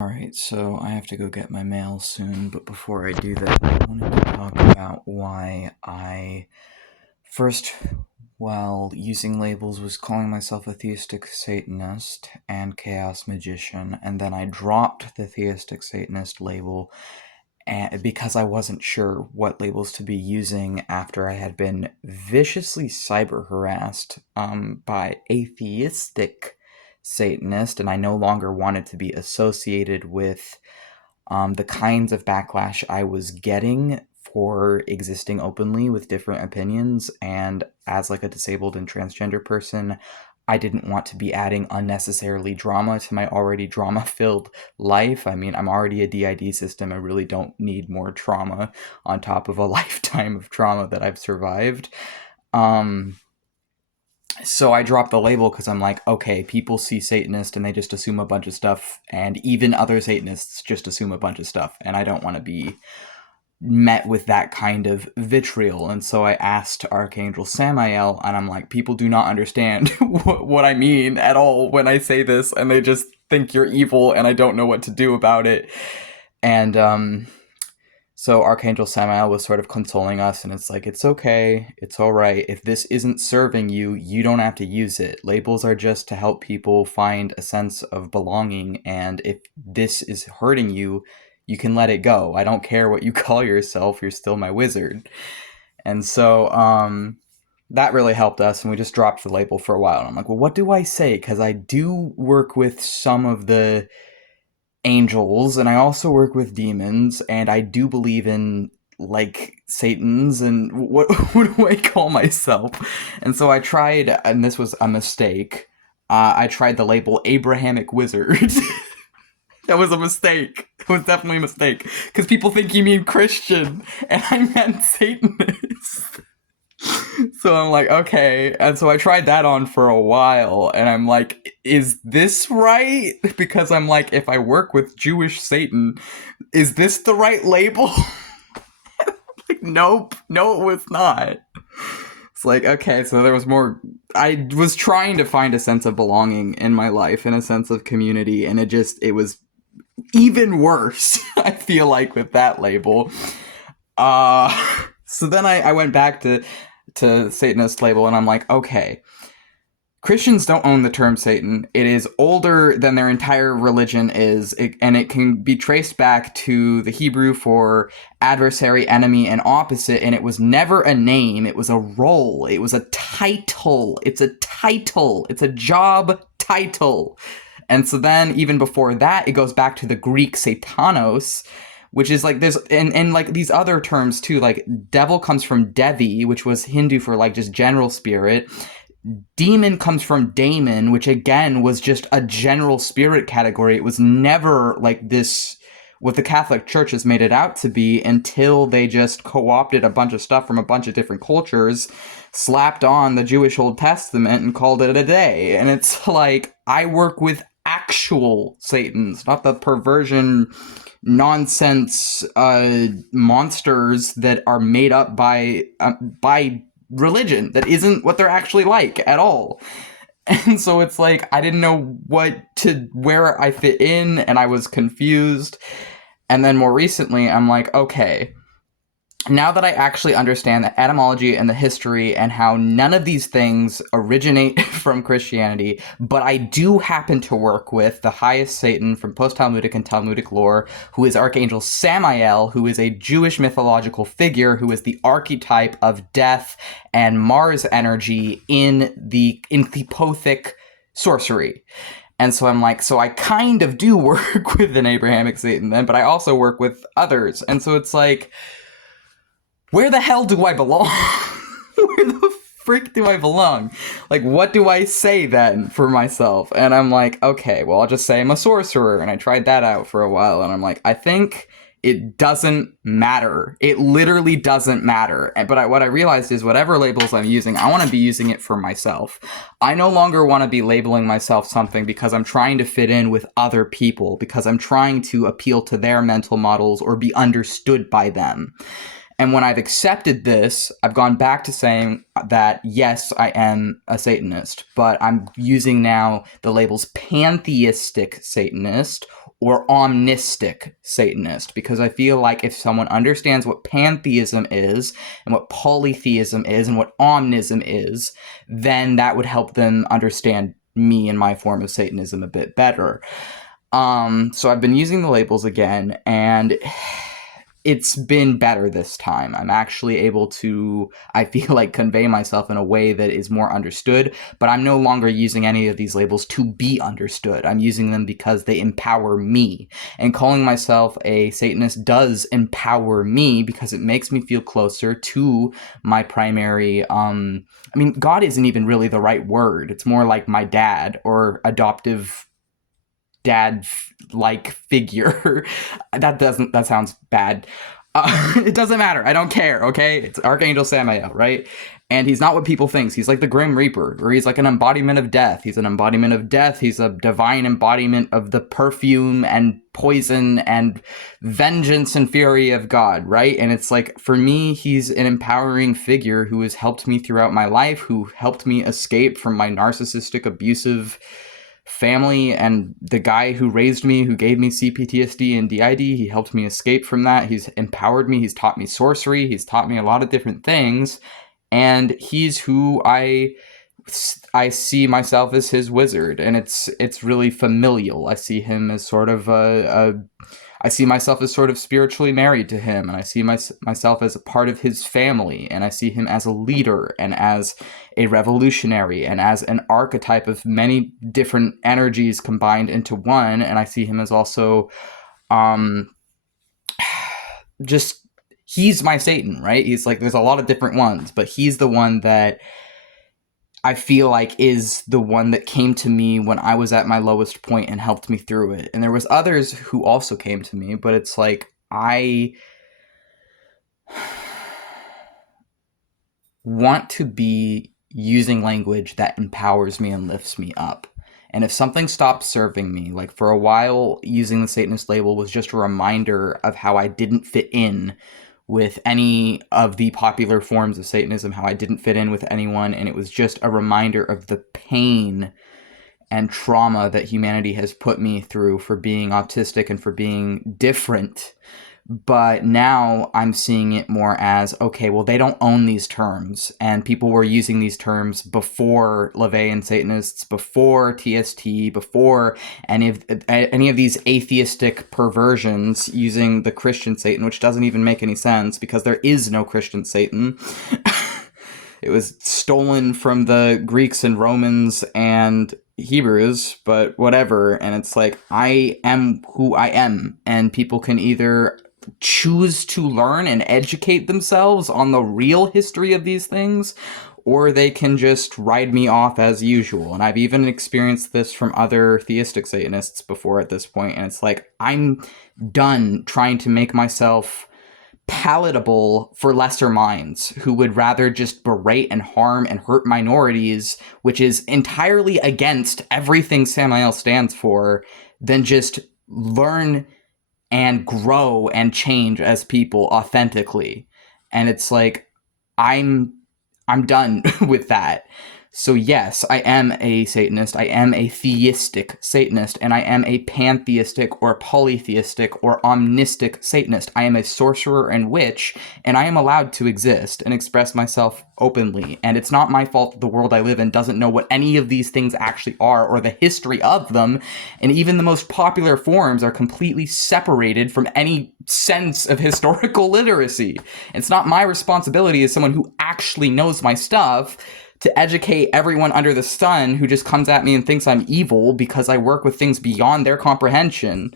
Alright, so I have to go get my mail soon, but before I do that, I wanted to talk about why I first, while using labels, was calling myself a theistic Satanist and chaos magician, and then I dropped the theistic Satanist label because I wasn't sure what labels to be using after I had been viciously cyber harassed by atheistic Satanist, and I no longer wanted to be associated with the kinds of backlash I was getting for existing openly with different opinions. And as like a disabled and transgender person, I didn't want to be adding unnecessarily drama to my already drama-filled life. I mean, I'm already a DID system. I really don't need more trauma on top of a lifetime of trauma that I've survived. So I dropped the label because I'm like, okay, people see Satanist and they just assume a bunch of stuff, and even other Satanists just assume a bunch of stuff, and I don't want to be met with that kind of vitriol. And so I asked Archangel Samael, and I'm like, people do not understand what I mean at all when I say this, and they just think you're evil, and I don't know what to do about it. And so Archangel Samael was sort of consoling us, and it's like, it's okay, it's alright. If this isn't serving you, you don't have to use it. Labels are just to help people find a sense of belonging, and if this is hurting you, you can let it go. I don't care what you call yourself, you're still my wizard. And so, that really helped us, and we just dropped the label for a while. And I'm like, well, what do I say? Because I do work with some of the angels, and I also work with demons, and I do believe in like Satans, and what what do I call myself? And so I tried, and this was a mistake. I tried the label Abrahamic Wizard. That was a mistake. It was definitely a mistake because people think you mean Christian, and I meant Satanist. So I'm like, okay. And so I tried that on for a while, and I'm like, is this right? Because I'm like, if I work with Jewish Satan, is this the right label? Like, nope. No, it was not. It's like, okay, so there was more. I was trying to find a sense of belonging in my life and a sense of community, and it was even worse, I feel like, with that label. So then I went back to Satanist label, and I'm like, okay, Christians don't own the term Satan. It is older than their entire religion is, and it can be traced back to the Hebrew for adversary, enemy, and opposite, and it was never a name. It was a role. It was a title. It's a title. It's a job title. And so then, even before that, it goes back to the Greek Satanos, which is like this, and like these other terms too, like devil comes from Devi, which was Hindu for like just general spirit. Demon comes from daemon, which again was just a general spirit category. It was never like this, what the Catholic Church has made it out to be, until they just co-opted a bunch of stuff from a bunch of different cultures, slapped on the Jewish Old Testament, and called it a day. And it's like, I work with actual Satans, not the perversion nonsense monsters that are made up by religion that isn't what they're actually like at all. And so it's like, I didn't know where I fit in, and I was confused. And then more recently, I'm like, okay, now that I actually understand the etymology and the history and how none of these things originate from Christianity, but I do happen to work with the highest Satan from post-Talmudic and Talmudic lore, who is Archangel Samael, who is a Jewish mythological figure, who is the archetype of death and Mars energy in Thepothic sorcery. And so I'm like, so I kind of do work with an Abrahamic Satan then, but I also work with others. And so it's like, where the hell do I belong? Where the frick do I belong? Like, what do I say then for myself? And I'm like, okay, well, I'll just say I'm a sorcerer. And I tried that out for a while, and I'm like, I think it doesn't matter. It literally doesn't matter. But what I realized is whatever labels I'm using, I want to be using it for myself. I no longer want to be labeling myself something because I'm trying to fit in with other people, because I'm trying to appeal to their mental models or be understood by them. And when I've accepted this, I've gone back to saying that, yes, I am a Satanist, but I'm using now the labels pantheistic Satanist or omnistic Satanist, because I feel like if someone understands what pantheism is and what polytheism is and what omnism is, then that would help them understand me and my form of Satanism a bit better. So I've been using the labels again, and it's been better this time. I'm actually able to, I feel like, convey myself in a way that is more understood, but I'm no longer using any of these labels to be understood. I'm using them because they empower me. And calling myself a Satanist does empower me because it makes me feel closer to my primary, God isn't even really the right word. It's more like my dad or adoptive dad-like figure. That sounds bad. It doesn't matter. I don't care, okay? It's Archangel Samael, right? And he's not what people think. He's like the Grim Reaper, or he's like an embodiment of death. He's an embodiment of death. He's a divine embodiment of the perfume and poison and vengeance and fury of God, right? And it's like, for me, he's an empowering figure who has helped me throughout my life, who helped me escape from my narcissistic, abusive family, and the guy who raised me, who gave me CPTSD and DID, he helped me escape from that. He's empowered me. He's taught me sorcery. He's taught me a lot of different things, and he's who I see myself as his wizard, and it's really familial. I see him as sort of I see myself as sort of spiritually married to him, and I see myself as a part of his family, and I see him as a leader and as a revolutionary and as an archetype of many different energies combined into one, and I see him as also just, he's my Satan, right? He's like, there's a lot of different ones, but he's the one that I feel like is the one that came to me when I was at my lowest point and helped me through it. And there was others who also came to me, but it's like, I want to be using language that empowers me and lifts me up. And if something stops serving me, like for a while, using the Satanist label was just a reminder of how I didn't fit in with any of the popular forms of Satanism, how I didn't fit in with anyone, and it was just a reminder of the pain and trauma that humanity has put me through for being autistic and for being different. But now I'm seeing it more as, okay, well, they don't own these terms, and people were using these terms before LaVeyan Satanists, before TST, before any of these atheistic perversions using the Christian Satan, which doesn't even make any sense because there is no Christian Satan. It was stolen from the Greeks and Romans and Hebrews, but whatever. And it's like, I am who I am, and people can either choose to learn and educate themselves on the real history of these things, or they can just ride me off as usual. And I've even experienced this from other theistic Satanists before at this point, and it's like, I'm done trying to make myself palatable for lesser minds who would rather just berate and harm and hurt minorities, which is entirely against everything Samael stands for, than just learn and grow and change as people authentically. And it's like, I'm done with that. So yes, I am a Satanist, I am a theistic Satanist, and I am a pantheistic or polytheistic or omnistic Satanist. I am a sorcerer and witch, and I am allowed to exist and express myself openly. And it's not my fault that the world I live in doesn't know what any of these things actually are or the history of them. And even the most popular forms are completely separated from any sense of historical literacy. It's not my responsibility as someone who actually knows my stuff to educate everyone under the sun who just comes at me and thinks I'm evil because I work with things beyond their comprehension.